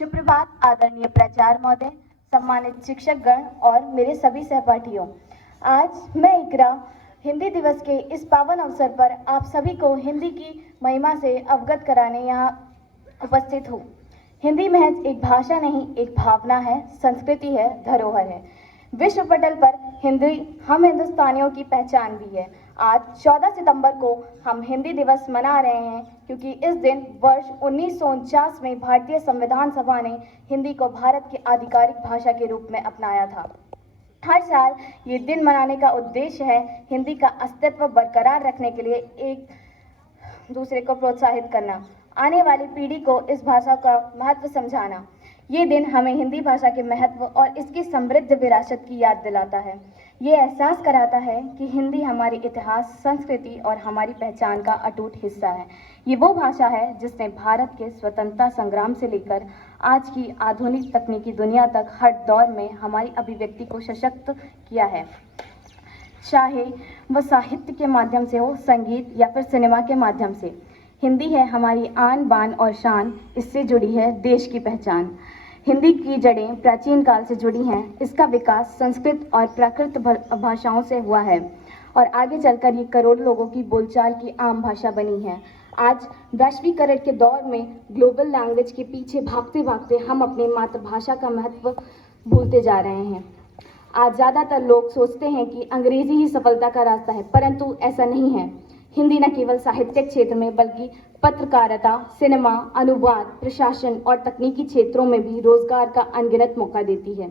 सुप्रभात आदरणीय प्राचार्य महोदय, सम्मानित शिक्षकगण और मेरे सभी सहपाठियों। आज मैं इकरा हिंदी दिवस के इस पावन अवसर पर आप सभी को हिंदी की महिमा से अवगत कराने यहाँ उपस्थित हूँ। हिंदी महज एक भाषा नहीं, एक भावना है, संस्कृति है, धरोहर है। विश्व पटल पर हिंदी हम हिंदुस्तानियों की पहचान भी है। आज 14 सितंबर को हम हिंदी दिवस मना रहे हैं क्योंकि इस दिन वर्ष 1949 में भारतीय संविधान सभा ने हिंदी को भारत की आधिकारिक भाषा के रूप में अपनाया था। हर साल ये दिन मनाने का उद्देश्य है हिंदी का अस्तित्व बरकरार रखने के लिए एक दूसरे को प्रोत्साहित करना, आने वाली पीढ़ी को इस भाषा का महत्व समझाना। ये दिन हमें हिंदी भाषा के महत्व और इसकी समृद्ध विरासत की याद दिलाता है। ये एहसास कराता है कि हिंदी हमारी इतिहास, संस्कृति और हमारी पहचान का अटूट हिस्सा है। ये वो भाषा है जिसने भारत के स्वतंत्रता संग्राम से लेकर आज की आधुनिक तकनीकी दुनिया तक हर दौर में हमारी अभिव्यक्ति को सशक्त किया है, चाहे वह साहित्य के माध्यम से हो, संगीत या फिर सिनेमा के माध्यम से। हिंदी है हमारी आन बान और शान, इससे जुड़ी है देश की पहचान। हिंदी की जड़ें प्राचीन काल से जुड़ी हैं। इसका विकास संस्कृत और प्राकृत भाषाओं से हुआ है और आगे चलकर ये करोड़ों लोगों की बोलचाल की आम भाषा बनी है। आज वैश्वीकरण के दौर में ग्लोबल लैंग्वेज के पीछे भागते भागते हम अपनी मातृभाषा का महत्व भूलते जा रहे हैं। आज ज़्यादातर लोग सोचते हैं कि अंग्रेजी ही सफलता का रास्ता है, परंतु ऐसा नहीं है। हिंदी न केवल साहित्यिक क्षेत्र में बल्कि पत्रकारिता, सिनेमा, अनुवाद, प्रशासन और तकनीकी क्षेत्रों में भी रोजगार का अनगिनत मौका देती है।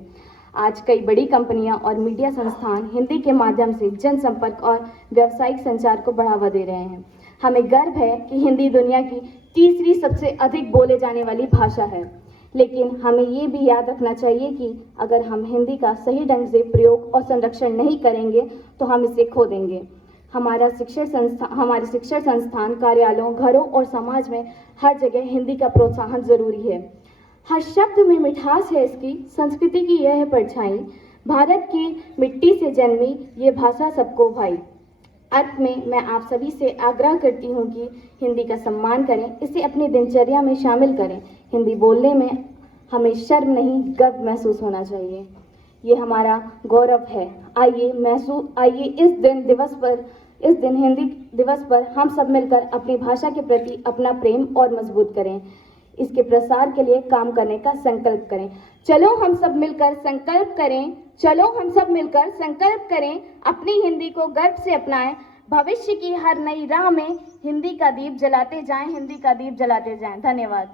आज कई बड़ी कंपनियां और मीडिया संस्थान हिंदी के माध्यम से जनसंपर्क और व्यावसायिक संचार को बढ़ावा दे रहे हैं। हमें गर्व है कि हिंदी दुनिया की तीसरी सबसे अधिक बोले जाने वाली भाषा है, लेकिन हमें ये भी याद रखना चाहिए कि अगर हम हिंदी का सही ढंग से प्रयोग और संरक्षण नहीं करेंगे तो हम इसे खो देंगे। हमारे शिक्षण संस्थान, कार्यालयों, घरों और समाज में हर जगह हिंदी का प्रोत्साहन जरूरी है। हर शब्द में मिठास है इसकी, संस्कृति की यह है परछाई, भारत की मिट्टी से जन्मी ये भाषा सबको भाई। अंत में मैं आप सभी से आग्रह करती हूँ कि हिंदी का सम्मान करें, इसे अपनी दिनचर्या में शामिल करें। हिंदी बोलने में हमें शर्म नहीं, गर्व महसूस होना चाहिए। ये हमारा गौरव है। आइए इस दिन हिंदी दिवस पर हम सब मिलकर अपनी भाषा के प्रति अपना प्रेम और मजबूत करें। इसके प्रसार के लिए काम करने का संकल्प करें। चलो हम सब मिलकर संकल्प करें, अपनी हिंदी को गर्व से अपनाएं। भविष्य की हर नई राह में हिंदी का दीप जलाते जाएं। धन्यवाद।